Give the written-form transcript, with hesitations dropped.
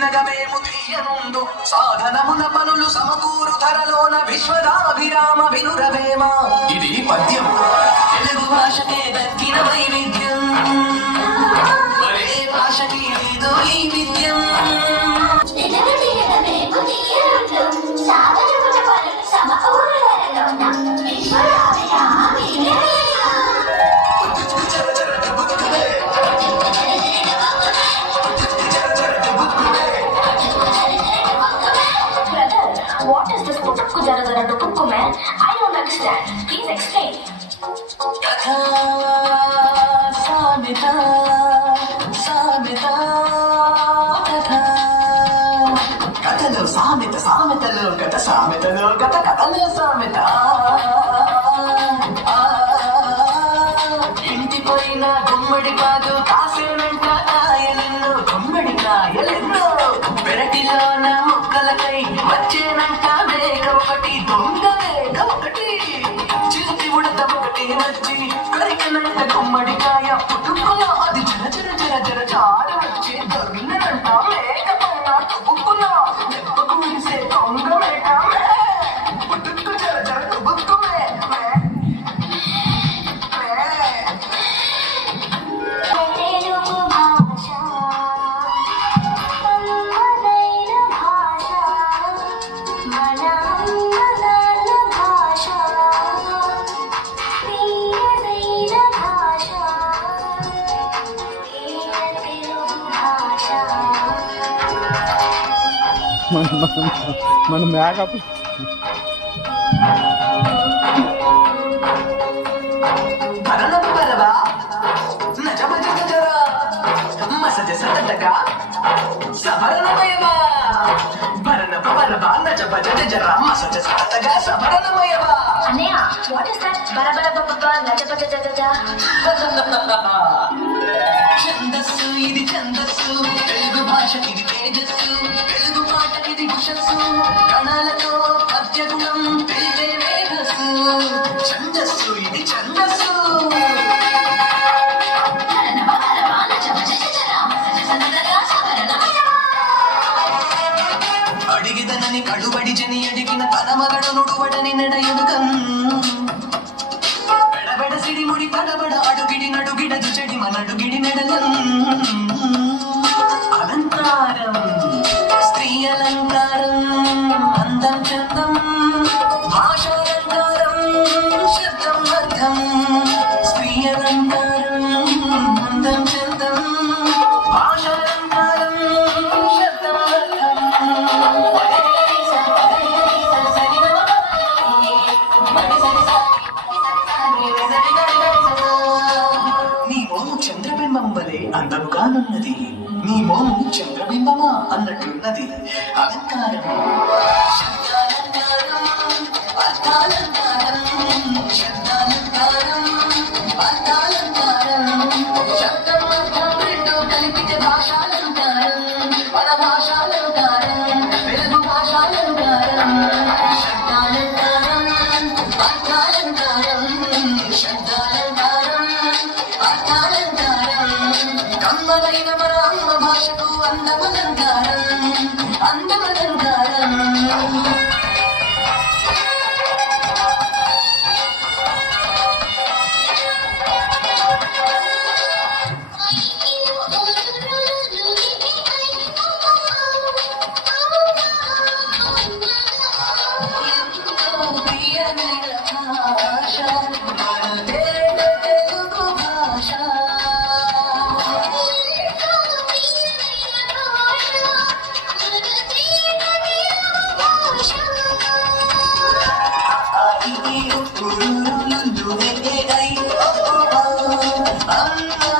వినగమేము తీయనుందు సాధనమున పనులు సమకూరు ధరలోన విశ్వదాభిరామ వినురవేమ. ఇది పద్యం. తెలుగు భాషకే దక్కిన వైవిధ్యం, మరే భాషకి లేదు ఈ విద్యం. What is this putukku jara jara tukku man? I don't understand. Please explain. Katha samita samita katha. Katalo samita samitalo katha samitalo katha katalo samita. ఇంటి పోయిన గుమ్మడి కాదు కాసేనంట కాయలెన్నో గుమ్మడి కాయలెన్నో పెరటిలోన మొక్కలకై వచ్చేనంట మేక ఒకటి దొంగ మేక ఒకటి చిలిపి ఉడత ఒకటి వచ్చి కరికనంట గుమ్మడికాయ పుట్టుకులో అది జర జర జర జర చాలు వచ్చి దొరికినంట మేక పైన టుబుక్కులో దెబ్బకు విరిసే దొంగ మేక పుట్టుకు జర జర టుబుక్కు మన makeup Anaya, what is that? Bara bara ba ba ba naja ba ja ja ja. ఛందస్సు ఇది ఛందస్సు, తెలుగు భాషకిది తేజస్సు, తెలుగు పాటకిది ఉషస్సు, కణాలతో పద్యగుణం తెలిపే మేధస్సు. ఛందస్సు ఇది ఛందస్సు. అడిగిదనని కడుబడి జని అడిగిన తన మగడు నుడువడని నడయుడుకన్ పెడబెడ సిడిముడి తడబడ అడుగిడి నడుగిడదు చెడి మనడుగిడి నెడలన్. అలంకారం స్త్రీ అలంకారం, అందం చందం భాషాలంకారం, శబ్దం అర్థం. స్త్రీ అలంకారం, అందం చందం భాషాలంకారం, శబ్దం అర్థం. నీ మోము చంద్రబింబం వలె అందముగానున్నది, నీ మోము చంద్రబింబమా అన్నట్లున్నది. అలంకారం శబ్దాలంకారం, అర్థాలంకారం, శబ్దాలంకారం, అర్థాలంకారం, శబ్దం అర్థం రెండు కలిపితే భాషాలంకారం, మన భాషాలంకారం, తెలుగు భాషాలంకారం. శబ్దాలంకారం, అర్థాలంకారం, శబ్దాలంకారం, అర్థాలంకారం. కమ్మలైన మన అమ్మ భాషకు అందమలంకారం, అందమలంకారం. అమ్మ